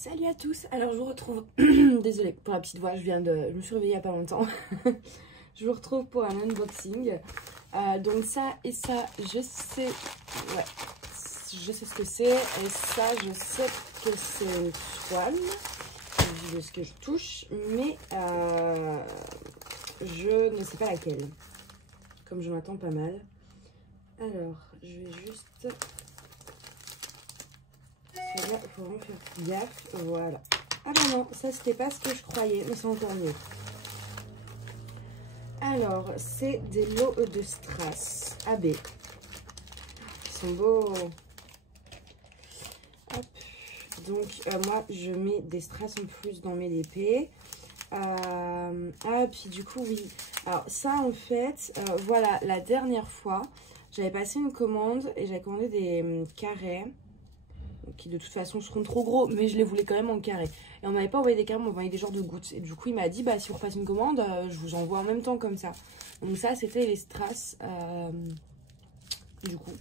Salut à tous, alors je vous retrouve, désolée pour la petite voix, je me suis réveillée il n'y a pas longtemps. Je vous retrouve pour un unboxing. Donc ça et ça, je sais, ouais, je sais ce que c'est. Et ça, je sais que c'est une toile, vu de ce que je touche, mais je ne sais pas laquelle, comme je m'attends pas mal. Alors, je vais juste... Là, il faut vraiment faire gaffe, voilà. Ah bah non, ça c'était pas ce que je croyais, mais c'est encore mieux. Alors, c'est des lots de strass AB. Ils sont beaux. Hop. Donc, moi, je mets des strass en plus dans mes DP. Ah, puis du coup, oui. Alors, ça, en fait, voilà, la dernière fois, j'avais passé une commande et j'avais commandé des carrés qui de toute façon seront trop gros, mais je les voulais quand même en carré. Et on m'avait pas envoyé des carrés, on m'envoyait des genres de gouttes. Et du coup, il m'a dit, bah si vous repassez une commande, je vous envoie en même temps comme ça. Donc ça, c'était les strass, du coup,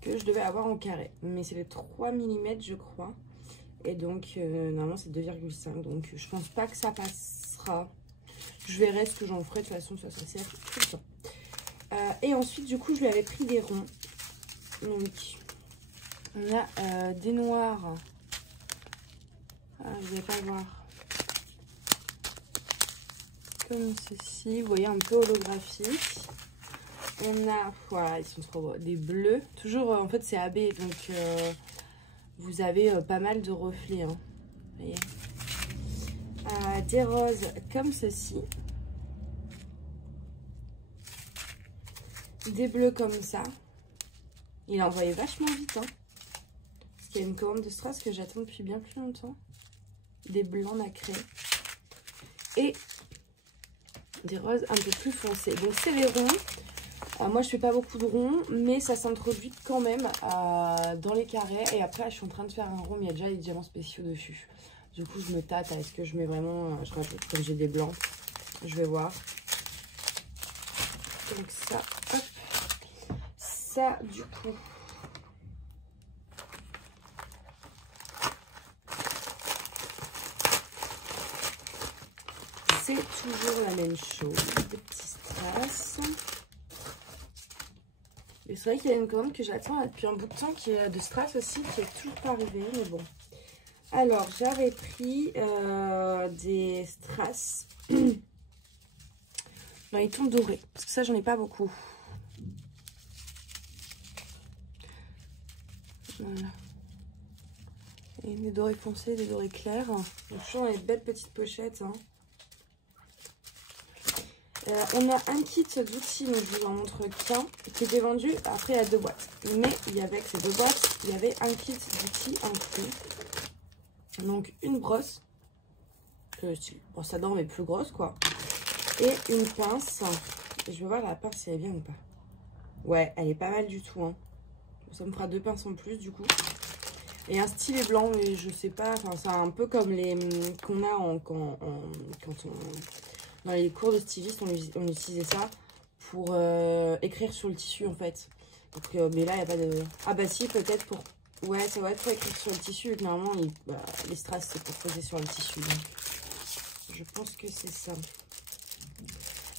que je devais avoir en carré. Mais c'est les 3 mm, je crois. Et donc, normalement, c'est 2,5. Donc, je pense pas que ça passera. Je verrai ce que j'en ferai. De toute façon, ça sert tout le temps. Et ensuite, du coup, je lui avais pris des ronds. Donc... on a des noirs. Vous n'allez pas voir. Comme ceci. Vous voyez, un peu holographique. On a, voilà, ils sont trop beaux. Des bleus. Toujours, en fait, c'est AB. Donc, vous avez pas mal de reflets. Hein. Vous voyez. Des roses comme ceci. Des bleus comme ça. Il a envoyé vachement vite. Hein. Parce qu'il y a une commande de strass que j'attends depuis bien plus longtemps. Des blancs nacrés. Et des roses un peu plus foncées. Donc c'est les ronds. Moi je fais pas beaucoup de ronds, mais ça s'introduit quand même dans les carrés. Et après je suis en train de faire un rond, mais il y a déjà les diamants spéciaux dessus. Du coup je me tâte. Est-ce que je mets vraiment, je rappelle comme j'ai des blancs, je vais voir. Donc ça, hop. Ça du coup. C'est toujours la même chose, des petits strass. Et c'est vrai qu'il y a une commande que j'attends depuis un bout de temps qui est de strass aussi, qui est toujours pas arrivée, mais bon. Alors, j'avais pris des strass dans les tons dorés, parce que ça, j'en ai pas beaucoup. Voilà. Et des dorés foncés, des dorés clairs. Donc, toujours dans les belles petites pochettes, hein. On a un kit d'outils, donc je vous en montre qu'un, qui était vendu. Après, il y a 2 boîtes. Mais il y avait avec ces 2 boîtes, il y avait un kit d'outils inclus. Donc, une brosse, bon, ça dent, mais plus grosse, quoi. Et une pince. Et je vais voir la pince si elle est bien ou pas. Ouais, elle est pas mal du tout, hein. Ça me fera 2 pinces en plus, du coup. Et un stylet blanc, mais je sais pas, enfin, c'est un peu comme les qu'on a quand on... Dans les cours de styliste, on utilisait ça pour écrire sur le tissu, en fait. Donc, mais là, il n'y a pas de... Ah bah si, peut-être pour... Ouais, ça va être pour écrire sur le tissu. Vu que normalement, les strass, c'est pour poser sur le tissu. Donc, je pense que c'est ça.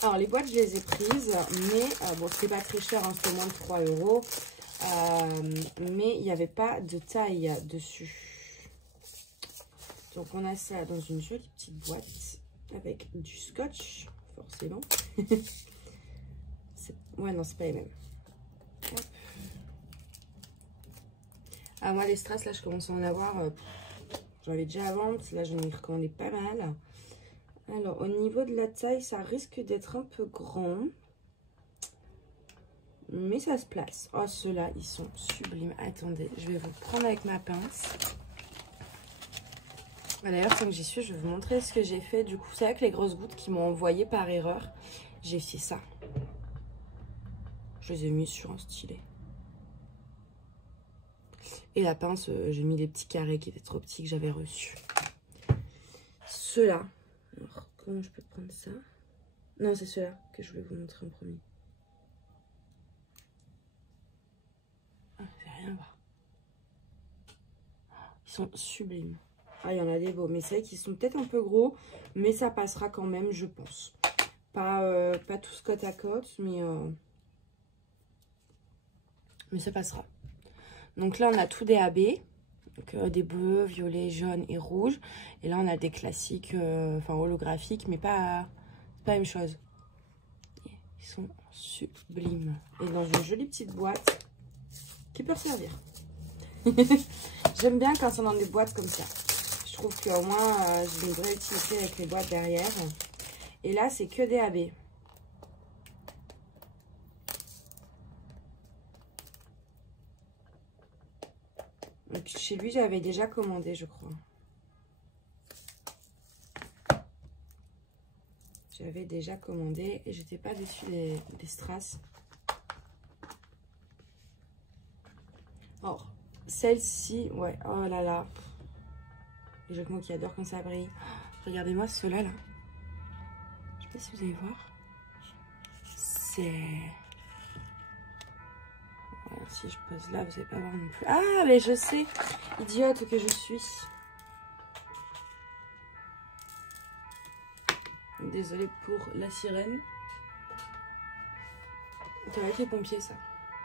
Alors, les boîtes, je les ai prises. Mais, bon, c'est pas très cher, hein, c'est moins de 3 €. Mais il n'y avait pas de taille dessus. Donc, on a ça dans une jolie petite boîte. Avec du scotch, forcément. Ouais, non, c'est pas les mêmes. Hop. Ah, moi, les strass, là, je commence à en avoir. J'en avais déjà avant. Là, j'en ai recommandé pas mal. Alors, au niveau de la taille, ça risque d'être un peu grand. Mais ça se place. Oh, ceux-là, ils sont sublimes. Attendez, je vais vous prendre avec ma pince. D'ailleurs, comme j'y suis, je vais vous montrer ce que j'ai fait. Du coup, c'est avec les grosses gouttes qui m'ont envoyé par erreur. J'ai fait ça. Je les ai mis sur un stylet. Et la pince, j'ai mis les petits carrés qui étaient trop petits que j'avais reçus. Ceux-là. Alors, comment je peux prendre ça? Non, c'est ceux-là que je voulais vous montrer en premier. Ah, j'ai rien à voir. sont sublimes. Ah, il y en a des beaux, mais c'est vrai qu'ils sont peut-être un peu gros, mais ça passera quand même, je pense. Pas tous côte à côte, mais ça passera. Donc là, on a tout des AB. Donc, des bleus, violets, jaunes et rouges. Et là, on a des classiques, enfin holographiques, mais pas la même chose. Ils sont sublimes. Et dans une jolie petite boîte qui peut servir. J'aime bien quand c'est dans des boîtes comme ça. Je trouve qu'au moins, j'ai une vraie utilité avec les boîtes derrière. Et là, c'est que des AB. Donc, chez lui, j'avais déjà commandé, je crois. J'avais déjà commandé et j'étais pas déçue des strass. Or, celle-ci, ouais, oh là là. Les Jacquemot qui adorent quand ça brille. Regardez-moi ceux-là, là. Je sais pas si vous allez voir. C'est... Voilà, si je pose là, vous allez pas voir non plus. Ah, mais je sais, idiote que je suis. Désolée pour la sirène. Ça va être les pompiers, ça.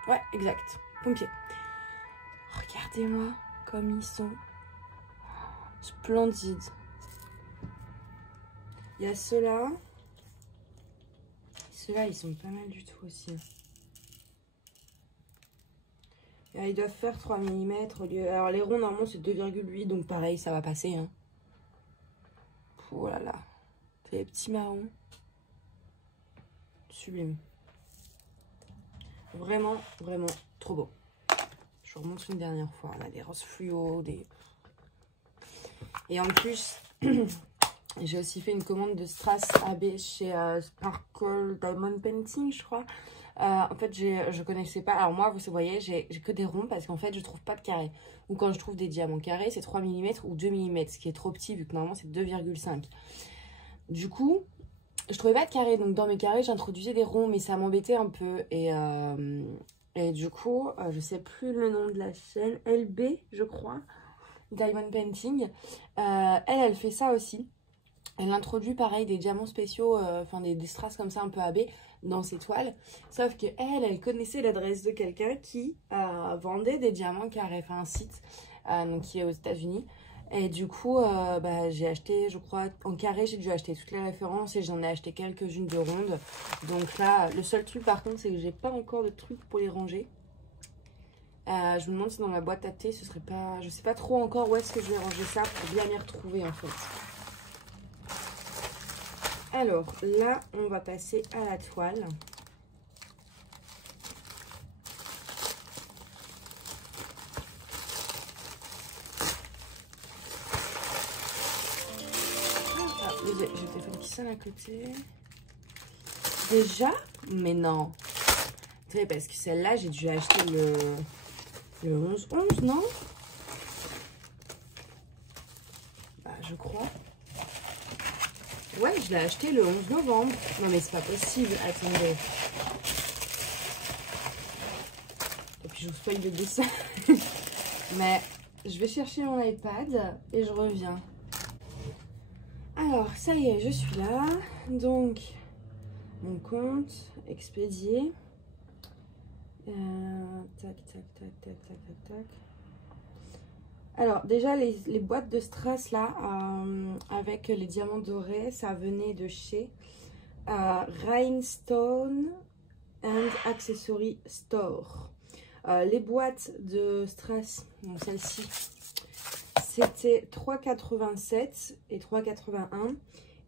Ouais, exact. Pompiers. Regardez-moi comme ils sont splendides. Il y a ceux-là. Ceux-là, ils sont pas mal du tout aussi. Et ils doivent faire 3 mm au lieu... Alors, les ronds, normalement, c'est 2,8. Donc, pareil, ça va passer. Hein. Oh là là. Les petits marrons. Sublime. Vraiment, vraiment trop beau. Je vous remontre une dernière fois. On a des roses fluo, des... Et en plus, j'ai aussi fait une commande de strass AB chez Sparkle Diamond Painting, je crois. En fait, je connaissais pas. Alors moi, vous voyez, j'ai que des ronds parce qu'en fait, je trouve pas de carré. Ou quand je trouve des diamants carrés, c'est 3 mm ou 2 mm, ce qui est trop petit vu que normalement, c'est 2,5. Du coup, je trouvais pas de carré. Donc dans mes carrés, j'introduisais des ronds, mais ça m'embêtait un peu. Et du coup, je sais plus le nom de la chaîne, LB, je crois, Diamond Painting. Elle fait ça aussi. Elle introduit pareil des diamants spéciaux, enfin des strass comme ça un peu AB dans ses toiles. Sauf que elle connaissait l'adresse de quelqu'un qui vendait des diamants carrés, enfin un site donc qui est aux États-Unis. Et du coup, j'ai acheté, je crois, en carré, j'ai dû acheter toutes les références et j'en ai acheté quelques-unes de rondes. Donc là, le seul truc par contre, c'est que j'ai pas encore de truc pour les ranger. Je me demande si dans ma boîte à thé, ce serait pas... Je sais pas trop encore où est-ce que je vais ranger ça pour bien m'y retrouver en fait. Alors là, on va passer à la toile. Ah, j'ai le téléphone qui sonne à côté. Déjà? Mais non. Tu sais, parce que celle-là, j'ai dû acheter le 11-11, non? Bah, je crois. Ouais, je l'ai acheté le 11 novembre. Non, mais c'est pas possible. Attendez. Et puis, je vous spoil le dessin. Mais je vais chercher mon iPad et je reviens. Alors, ça y est, je suis là. Donc, mon compte, expédié. Tac, tac, tac, tac, tac, tac, tac. Alors, déjà, les boîtes de strass, là, avec les diamants dorés, ça venait de chez Rhinestone and Accessory Store. Les boîtes de strass, donc celle-ci, c'était 3,87 et 3,81.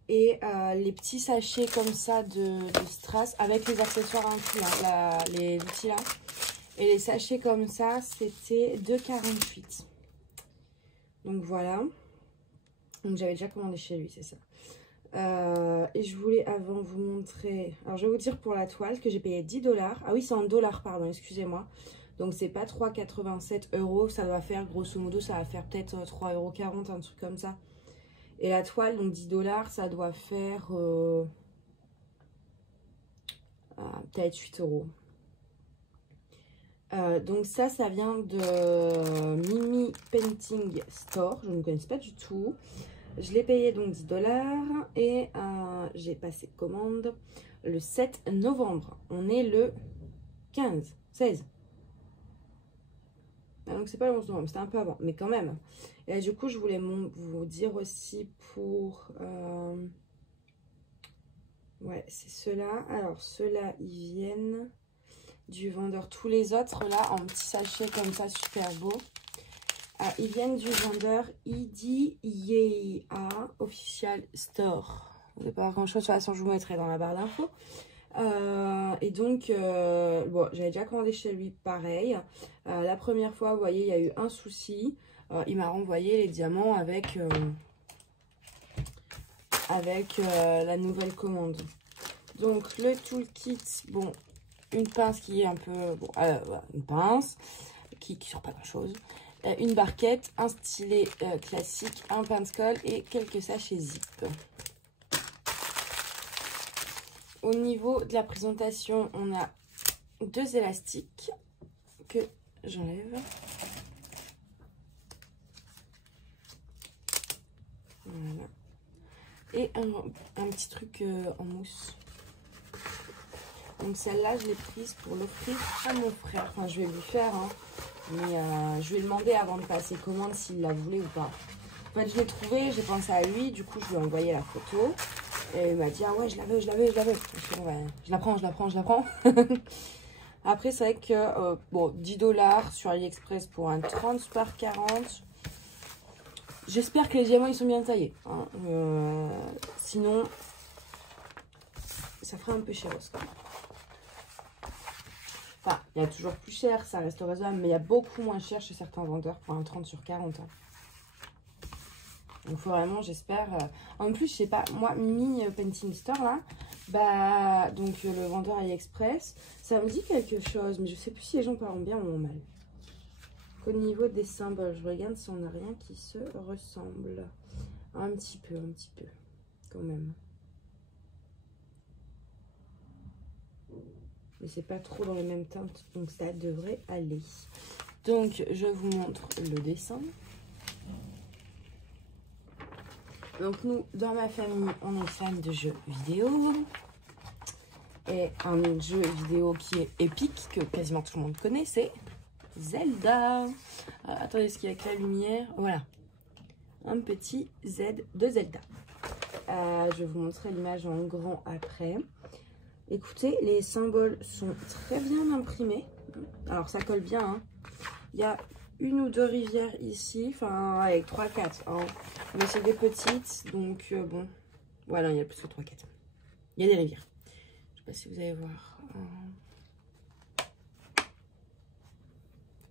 Et les petits sachets comme ça de strass, avec les accessoires inclus, hein, les outils là. Et les sachets comme ça, c'était 2,48. Donc voilà. Donc j'avais déjà commandé chez lui, c'est ça. Et je voulais avant vous montrer... Alors je vais vous dire pour la toile que j'ai payé 10 $. Ah oui, c'est en dollars, pardon, excusez-moi. Donc c'est pas 3,87 €. Ça doit faire, grosso modo, ça va faire peut-être 3,40 €, un truc comme ça. Et la toile, donc 10 $, ça doit faire peut-être 8 €. Donc ça vient de Mimi Painting Store. Je ne connais pas du tout. Je l'ai payé donc 10 $ et j'ai passé commande le 7 novembre. On est le 15, 16. Ah, donc c'est pas le 11 novembre, c'était un peu avant, mais quand même. Et là, du coup, je voulais vous dire aussi pour... ouais, c'est ceux-là. Alors, ceux-là, ils viennent du vendeur. Tous les autres, là, en petit sachet comme ça, super beau. Ils viennent du vendeur IDEA Official Store. Vous n'avez pas grand-chose, de toute façon, je vous mettrai dans la barre d'infos. Et donc, bon, j'avais déjà commandé chez lui pareil. La première fois, vous voyez, il y a eu un souci. Il m'a renvoyé les diamants avec la nouvelle commande. Donc, le toolkit, bon, une pince qui est un peu... Bon, une pince qui sort pas grand-chose. Une barquette, un stylet classique, un pince-colle et quelques sachets zip. Au niveau de la présentation, on a 2 élastiques que j'enlève. Voilà. Et un petit truc en mousse. Donc celle-là, je l'ai prise pour l'offrir à mon frère. Enfin, je vais lui faire, hein. Mais je lui ai demandé avant de passer commande s'il la voulait ou pas. En fait, je l'ai trouvée, j'ai pensé à lui. Du coup, je lui ai envoyé la photo. Et il m'a dit, ah ouais, je la veux. Je la prends. Après, c'est vrai que, bon, 10 $ sur AliExpress pour un 30 par 40. J'espère que les diamants, ils sont bien taillés. Hein. Sinon, ça ferait un peu cher aussi. Enfin, il y a toujours plus cher, ça reste raisonnable, mais il y a beaucoup moins cher chez certains vendeurs pour un 30 sur 40. Hein. Donc, faut vraiment, j'espère... En plus, je sais pas, moi, Mimi Painting Store, là, bah, donc le vendeur AliExpress, ça me dit quelque chose, mais je sais plus si les gens parlent bien ou mal. Au niveau des symboles, je regarde si on n'a rien qui se ressemble. Un petit peu, quand même. Mais c'est pas trop dans les mêmes teintes, donc ça devrait aller. Donc, je vous montre le dessin. Donc, nous, dans ma famille, on est fan de jeux vidéo. Et un jeu vidéo qui est épique, que quasiment tout le monde connaît, c'est Zelda. Attendez, est-ce qu'il y a que la lumière? Voilà. Un petit Z de Zelda. Je vais vous montrer l'image en grand après. Écoutez, les symboles sont très bien imprimés. Alors, ça colle bien. Hein. Il y a 1 ou 2 rivières ici. Enfin, avec 3-4. Hein. Mais c'est des petites. Donc, bon. Voilà, il y a plus que 3-4. Il y a des rivières. Je ne sais pas si vous allez voir.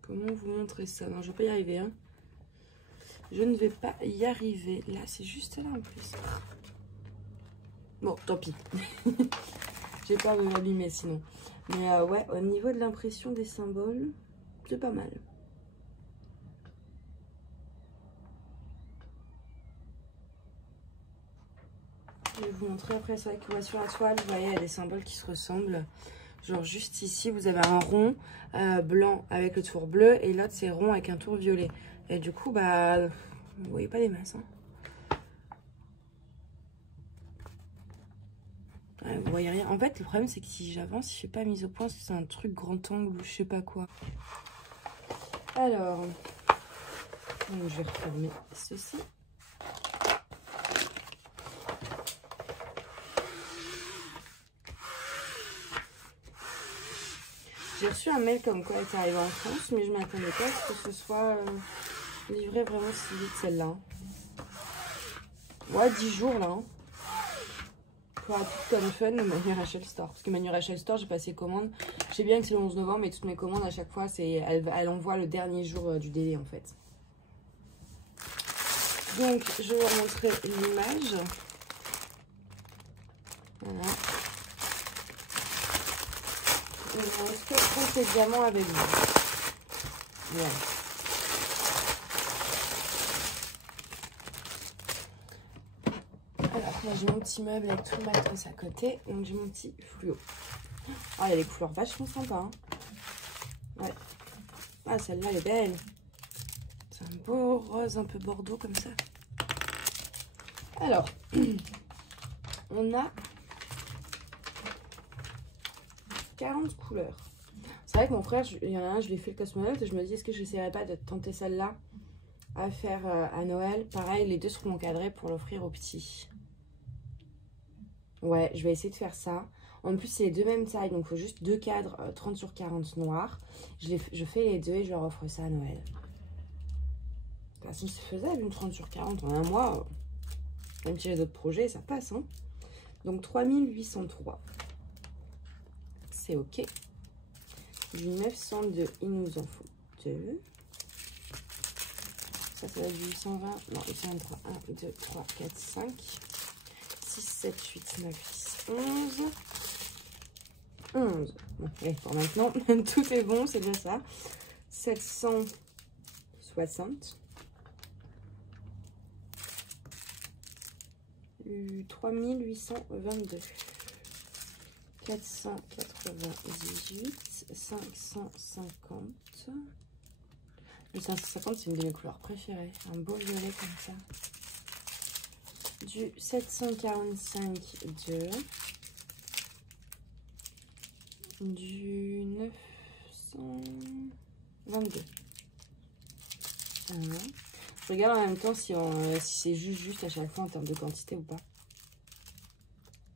Comment vous montrer ça? Non, je ne vais pas y arriver. Hein. Je ne vais pas y arriver. Là, c'est juste là en plus. Bon, tant pis. J'ai peur de l'abîmer sinon. Mais ouais, au niveau de l'impression des symboles, c'est pas mal. Je vais vous montrer après. C'est vrai que sur la toile, vous voyez, il y a des symboles qui se ressemblent. Genre juste ici, vous avez un rond blanc avec le tour bleu. Et l'autre, c'est rond avec un tour violet. Et du coup, bah, vous voyez pas les masses. Hein. Ouais, vous voyez rien. En fait, le problème, c'est que si j'avance, je fais pas mise au point. C'est un truc grand angle ou je sais pas quoi. Alors, donc, je vais refermer ceci. J'ai reçu un mail comme quoi elle était arrivée en France, mais je ne m'attendais pas à ce que ce soit livré vraiment si vite celle-là. Ouais, 10 jours là. Hein. Pour un truc comme fun, Manu Rachel Store. Parce que Manu Rachel Store, j'ai passé commande. Je sais bien que c'est le 11 novembre, mais toutes mes commandes à chaque fois, elle envoie le dernier jour du délai en fait. Donc, je vais vous montrer l'image. Voilà. Est-ce que je prends ces diamants avec vous? Voilà. Alors là j'ai mon petit meuble avec tout le matos à côté. Donc j'ai mon petit fluo. Ah, il y a des couleurs vachement sympas. Hein. Ouais. Ah, celle-là, elle est belle. C'est un beau rose, un peu bordeaux comme ça. Alors, on a 40 couleurs. C'est vrai que mon frère, il y en a un, je lui ai fait le cosmonaute et je me dis, est-ce que je n'essaierais pas de tenter celle-là à faire à Noël? Pareil, les deux seront encadrés pour l'offrir aux petits. Ouais, je vais essayer de faire ça. En plus, c'est les deux mêmes tailles, donc il faut juste deux cadres 30 sur 40 noirs. Je fais les deux et je leur offre ça à Noël. De toute façon, c'est faisable, une 30 sur 40 en un mois. Même si j'ai d'autres projets, ça passe. Hein. Donc 3803. C'est OK. Du 902, il nous en faut 2. Ça va être du 820. Non, 823. 1, 2, 3, 4, 5. 6, 7, 8, 9, 10, 11. 11. Bon, et pour maintenant, tout est bon, c'est bien ça. 760. 3822. 498. 550. Le 550, c'est une de mes couleurs préférées. Un beau violet comme ça. Du 745, 2. Du 922. 1. Je regarde en même temps si c'est juste à chaque fois en termes de quantité ou pas.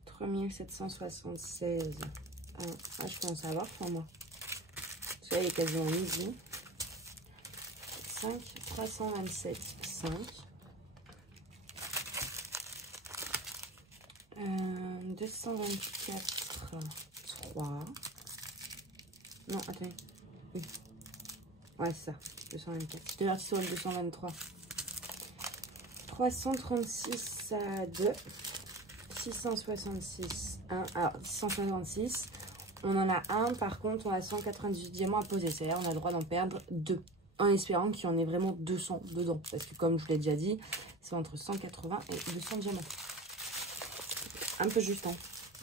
3776. 1. Ah, je peux en savoir pour moi. Celui-là, il est quasiment midi. 5. 327. 5. 224. 3. Non, attendez. Oui. Ouais, c'est ça. 224. Je t'ai parti sur le 223. 336 à 2. 666. 1. Alors, 666. On en a un. Par contre, on a 198 diamants à poser. C'est-à-dire, on a le droit d'en perdre 2. En espérant qu'il y en ait vraiment 200 dedans. Parce que, comme je vous l'ai déjà dit, c'est entre 180 et 200 diamants. Un peu juste, hein.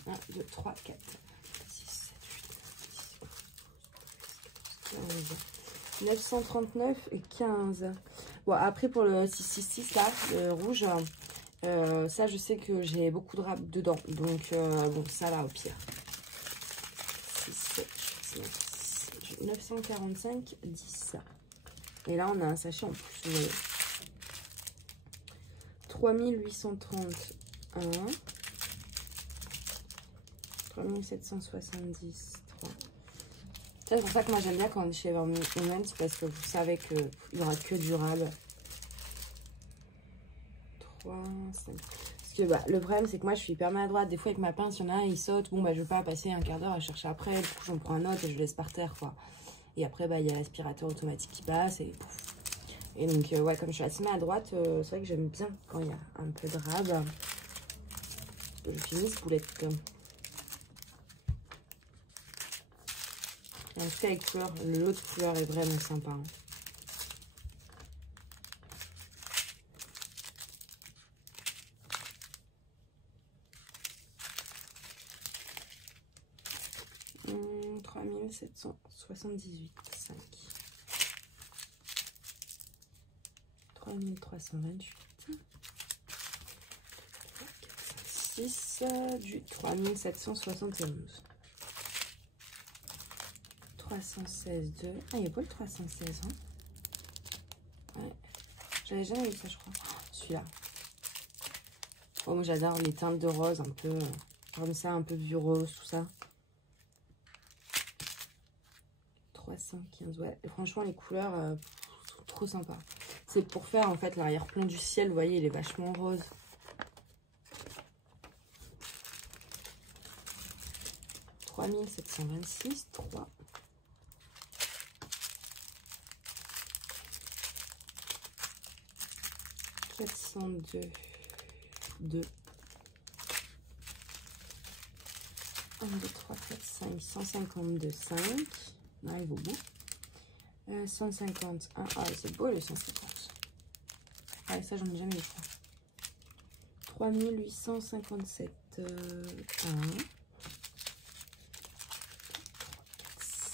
1, 2, 3, 4, 6, 7, 8, 9, 10, 11, 939 et 15. Bon, après, pour le 666, là, le rouge, ça, je sais que j'ai beaucoup de rap dedans. Donc, bon, ça va au pire. 6, 7, 8, 945, 10. Et là, on a un sachet en plus. Vous voyez. 3831. 3770. 3. C'est pour ça que moi j'aime bien quand on est chez Everwoman, parce que vous savez qu'il n'y aura que durable. 3, 5. Parce que bah, le problème c'est que moi je suis hyper maladroite. Des fois avec ma pince, il y en a un, il saute. Bon bah je vais pas passer un quart d'heure à chercher après. Du coup j'en prends un autre et je laisse par terre quoi. Et après bah il y a l'aspirateur automatique qui passe et pouf. Et donc ouais, comme je suis assez maladroite, c'est vrai que j'aime bien quand il y a un peu de rab. Je finis ce boulette. En tout cas, avec couleur, l'autre couleur est vraiment sympa. Hein. Mmh, 3778, 5. 3328. 6 du 3771. 316 2. Ah, il est beau le 316, hein. Ouais. J'avais jamais vu ça, je crois. Oh, celui-là. Oh, moi, j'adore les teintes de rose, un peu comme ça, un peu vieux rose, tout ça. 315, ouais. Et franchement, les couleurs sont trop sympas. C'est pour faire, en fait, l'arrière-plan du ciel. Vous voyez, il est vachement rose. « 3726, 3. 402, 2. 1, 2, 3, 4, 5, 152, 5. Non, il vaut beau. 150, 1. Ah, c'est beau le 150. Ah, ça, j'en ai jamais eu, je crois. 3857, 1.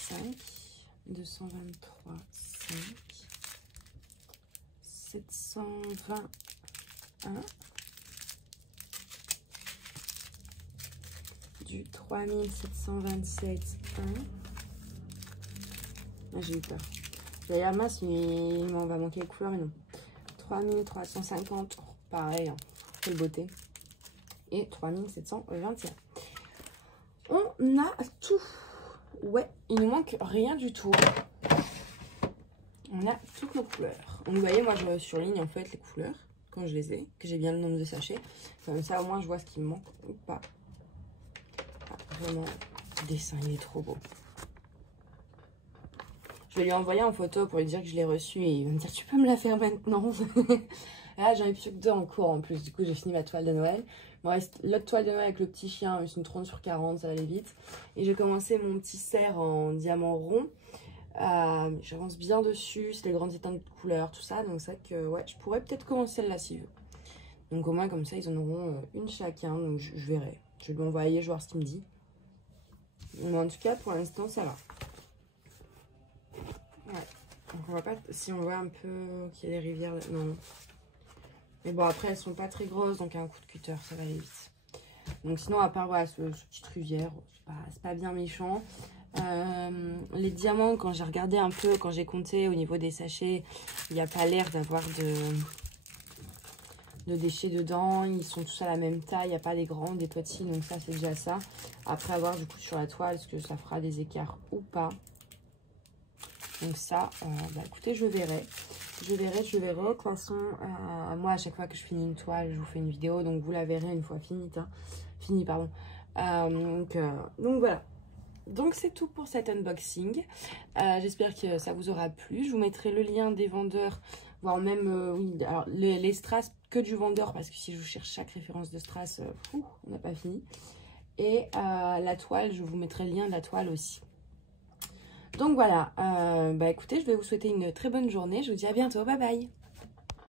5. 223, 5, 721, du 3727, 1. Ah, j'ai eu peur. J'allais dire mince, mais on va manquer les couleurs, mais non. 3350, pareil, hein, quelle beauté. Et 3721. On a tout. Ouais, il nous manque rien du tout. On a toutes nos couleurs. Vous voyez, moi je surligne en fait les couleurs quand je les ai, que j'ai bien le nombre de sachets. Comme ça au moins je vois ce qui me manque ou pas. Ah, vraiment, le dessin il est trop beau. Je vais lui envoyer en photo pour lui dire que je l'ai reçu et il va me dire tu peux me la faire maintenant. Là j'en ai plus que 2 en cours en plus, du coup j'ai fini ma toile de Noël. Il me reste l'autre toile de Noël avec le petit chien, c'est une 30 sur 40, ça va aller vite. Et j'ai commencé mon petit cerf en diamant rond. J'avance bien dessus, c'est les grandes éteintes de couleurs, tout ça. Donc c'est vrai que ouais, je pourrais peut-être commencer celle-là si veut. Donc au moins comme ça ils en auront une chacun, donc je verrai. Je vais lui envoyer, je vais voir ce qu'il me dit. Mais en tout cas pour l'instant ça va. Ouais. Donc on voit pas, si on voit un peu qu'il y a des rivières, non. Mais bon après elles sont pas très grosses, donc un coup de cutter ça va aller vite. Donc sinon à part voilà, ce petite rivière, c'est pas bien méchant. Les diamants, quand j'ai regardé un peu, quand j'ai compté au niveau des sachets, il n'y a pas l'air d'avoir de déchets dedans. Ils sont tous à la même taille, il n'y a pas des grands, des petits, donc ça c'est déjà ça. Après avoir du coup sur la toile, est-ce que ça fera des écarts ou pas. Donc ça, bah écoutez, je verrai. Je verrai. De toute façon, moi à chaque fois que je finis une toile, je vous fais une vidéo, donc vous la verrez une fois finie, hein. Fini, pardon. Donc voilà. Donc c'est tout pour cet unboxing. J'espère que ça vous aura plu. Je vous mettrai le lien des vendeurs, voire même oui, alors les strass que du vendeur, parce que si je vous cherche chaque référence de strass, on n'a pas fini. Et la toile, je vous mettrai le lien de la toile aussi. Donc voilà, bah écoutez, je vais vous souhaiter une très bonne journée. Je vous dis à bientôt, bye bye.